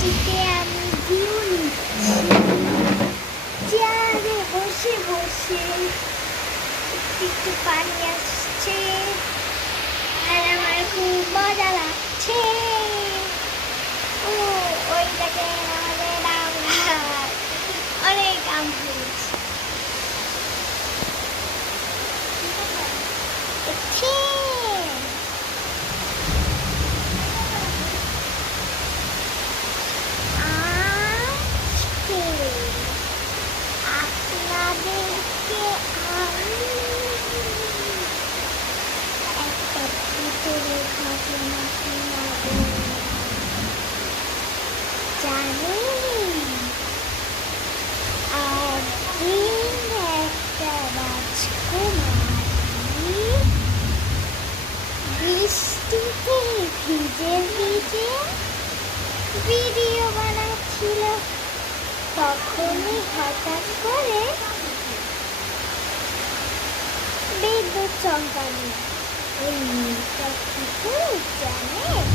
বৃষ্টিতে আমি ভিউ নিচ্ছি চেয়ারে বসে বসে, একটু একটু পানি আসছে আর আমার খুব মজা লাগছে। ও ওই দেখেন আমাদের রামঘাট, অনেক আম হয়েছে। আপনাদেরকে আমি একটা ভূতের ঘটনা শোনাবো। জানেন, একদিন একটা রাজকুমারী বৃষ্টিতে ভিজে ভিজে ভিডিও বানাচ্ছিল। তখনই হঠাৎ করে বিদ্যুৎ চমকালো। ওই মেয়েটা কি করে জানেন?